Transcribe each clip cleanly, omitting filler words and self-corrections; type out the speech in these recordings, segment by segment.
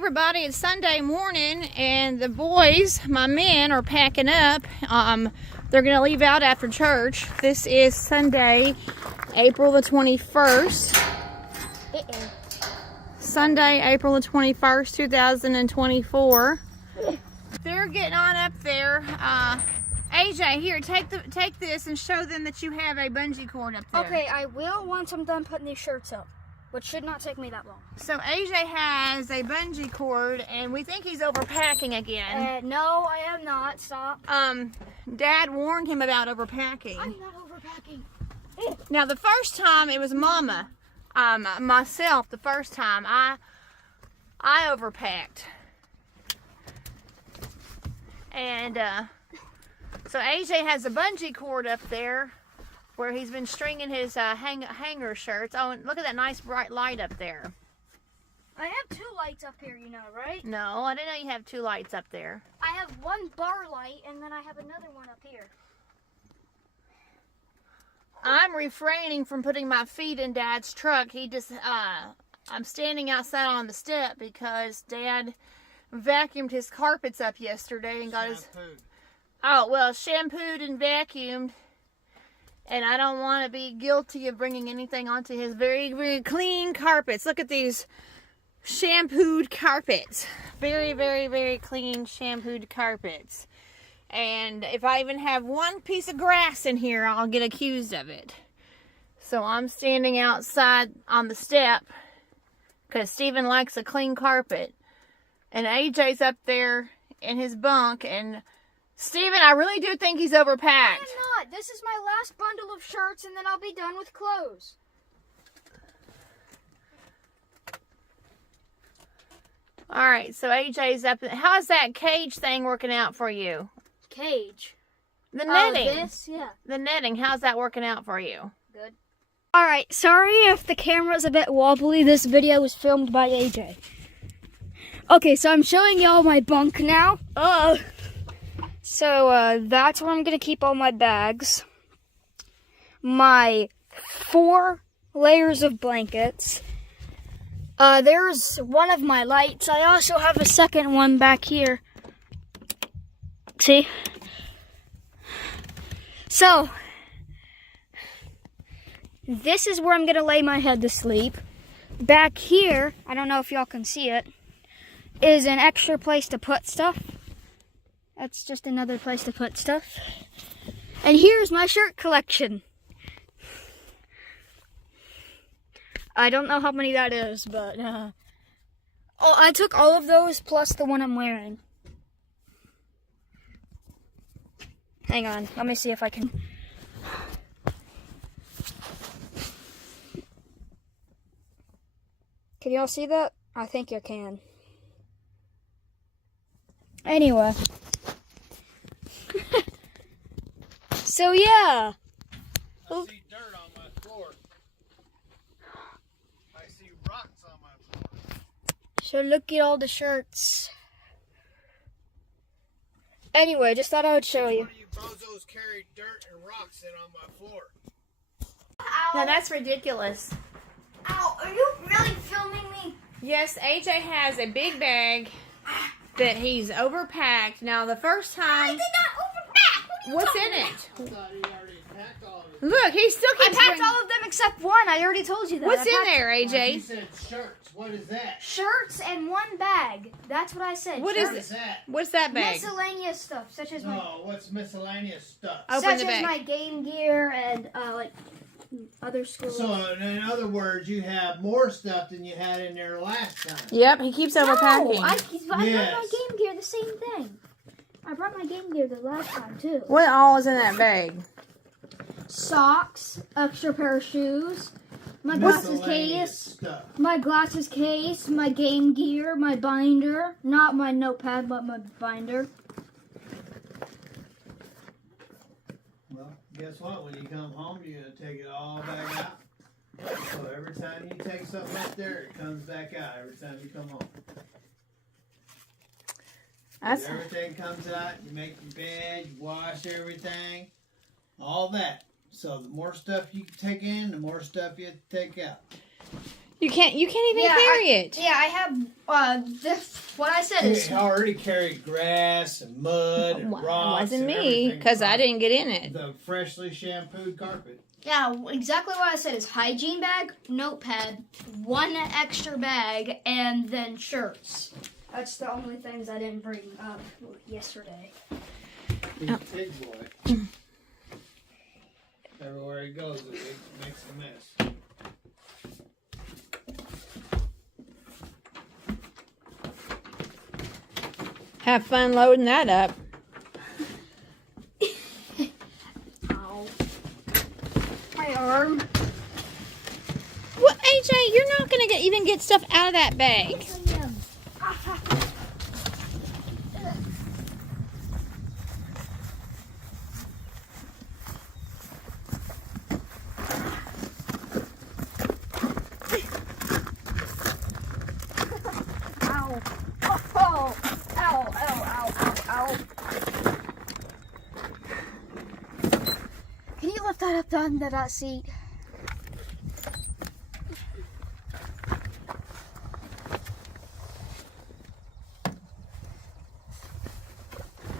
everybody, it's Sunday morning and the boys, my men, are packing up. They're going to leave out after church. This is Sunday, April the 21st. Sunday, April the 21st, 2024. They're getting on up there. AJ, here, take this and show them that you have a bungee cord up there. Okay, I will once I'm done putting these shirts up, which should not take me that long. So AJ has a bungee cord, and we think he's overpacking again. No, I am not. Stop. Dad warned him about overpacking. I'm not overpacking. Now, the first time it was Mama, myself. The first time I overpacked, and so AJ has a bungee cord up there where he's been stringing his hanger shirts. Oh, and look at that nice bright light up there. I have two lights up here, you know, right? No, I didn't know you have two lights up there. I have one bar light, and then I have another one up here. I'm refraining from putting my feet in Dad's truck. I'm standing outside on the step because Dad vacuumed his carpets up yesterday and got shampooed and vacuumed. And I don't want to be guilty of bringing anything onto his very, very clean carpets. Look at these shampooed carpets. Very, very, very clean shampooed carpets. And if I even have one piece of grass in here, I'll get accused of it. So I'm standing outside on the step because Steven likes a clean carpet. And AJ's up there in his bunk. And Steven, I really do think he's overpacked. I am not. This is my last bundle of shirts, and then I'll be done with clothes. All right, so AJ's up. How's that cage thing working out for you? Cage? The netting. This? Yeah. The netting, how's that working out for you? Good. Alright, sorry if the camera's a bit wobbly. This video was filmed by AJ. Okay, so I'm showing y'all my bunk now. So, that's where I'm going to keep all my bags. My 4 layers of blankets. There's one of my lights. I also have a second one back here. See? So, this is where I'm going to lay my head to sleep. Back here, I don't know if y'all can see it, is an extra place to put stuff. That's just another place to put stuff. And here's my shirt collection. I don't know how many that is, but I took all of those plus the one I'm wearing. Hang on, let me see if I can. Can y'all see that? I think you can. Anyway. So yeah. I see dirt on my floor. I see rocks on my floor. So look at all the shirts. Anyway, just thought I would show you. One of you bozos carried dirt and rocks in on my floor. No, that's ridiculous. Ow, are you really filming me? Yes, AJ has a big bag that he's overpacked. Now, the first time... I did not overpack! What's in it? I thought he already packed all of it. Look, he still I keeps packed all of them except one. I already told you that. What's in there, He AJ? said shirts. What is that? Shirts and one bag. That's what I said. What is What it? is that? What's that bag? Miscellaneous stuff, such as No, what's miscellaneous stuff? Open such the as bag. my game gear and like other schools. So, in other words, you have more stuff than you had in there last time. Yep, he keeps overpacking. No, I brought my Yes. game gear, the same thing. I brought my game gear the last time too. What all is in that bag? Socks, extra pair of shoes, my glasses Miscellaneous case, stuff. my game gear, my binder, not my notepad, but my binder. Well, guess what? When you come home, you're going to take it all back out. So every time you take something out there, it comes back out every time you come home. Everything comes out, you make your bed, you wash everything, all that. So the more stuff you take in, the more stuff you have to take out. You can't even carry it. Yeah, I have what I said is It already carried grass and mud and Well, rocks. it wasn't and me, everything because I from didn't get in it. The freshly shampooed carpet. yeah, exactly what I said is hygiene bag, notepad, one extra bag, and then shirts. That's the only things I didn't bring up yesterday. He's a big boy. Everywhere he goes, it makes a mess. Have fun loading that up. Ow. My arm. Well, AJ, you're not going to even get stuff out of that bag. Ow. Oh, ow, ow, ow, ow, ow. Can you lift that up under that seat?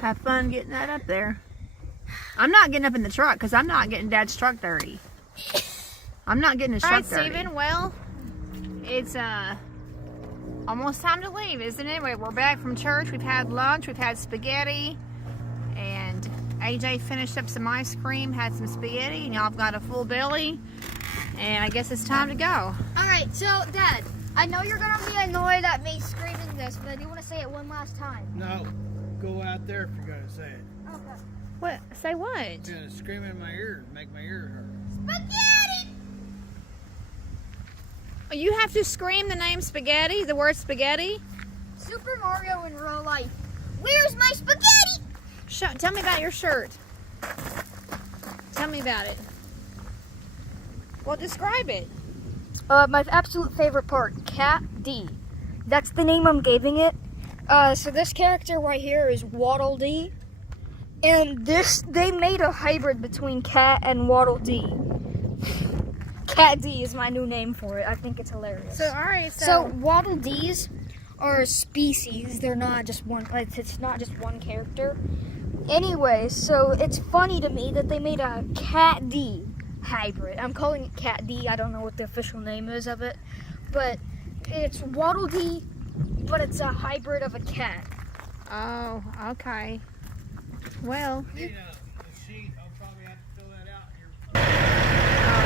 Have fun getting that up there. I'm not getting up in the truck because I'm not getting Dad's truck dirty. I'm not getting his truck dirty. All right, Steven. Well, it's almost time to leave, isn't it? We're back from church. We've had lunch. We've had spaghetti. And AJ finished up some ice cream, had some spaghetti, and y'all have got a full belly. And I guess it's time to go. Alright, so Dad, I know you're going to be annoyed at me screaming this, but I do want to say it one last time. No, go out there if you're going to say it. Okay. What? Say what? You're going to scream in my ear and make my ear hurt. Spaghetti! You have to scream the name spaghetti, the word spaghetti? Super Mario in real life. Where's my spaghetti? Tell me about your shirt. Tell me about it. Well, describe it. My absolute favorite part, Cat D. That's the name I'm giving it. So this character right here is Waddle Dee. And they made a hybrid between Cat and Waddle Dee. Cat D is my new name for it. I think it's hilarious. So, all right. So Waddle Dees are a species. They're not just one. It's not just one character. Anyway, so it's funny to me that they made a Cat D hybrid. I'm calling it Cat D. I don't know what the official name is of it, but it's Waddle Dee, but it's a hybrid of a cat. Oh, okay. Well. The sheet, I'll probably have to fill that out here.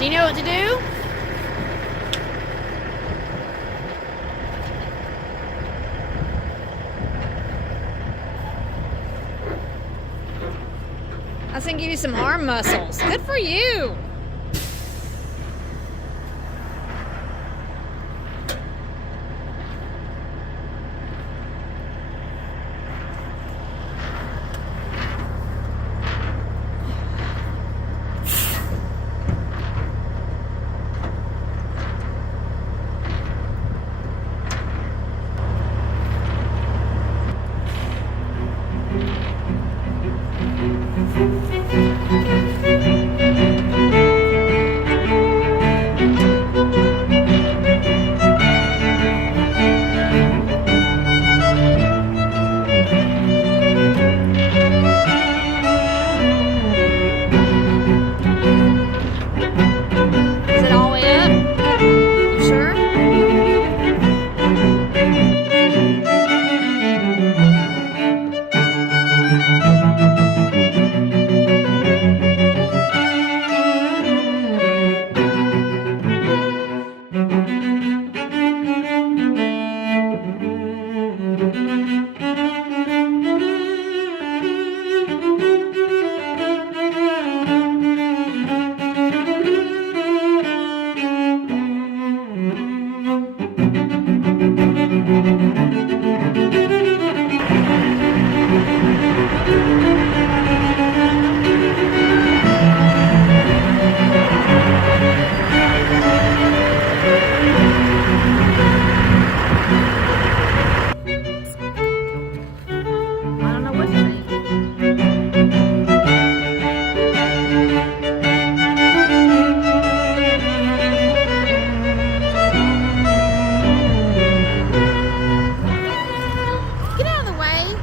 Do you know what to do? That's gonna give you some arm muscles. Good for you. Is it all the way up? You sure? I don't know what to think. Get out of the way.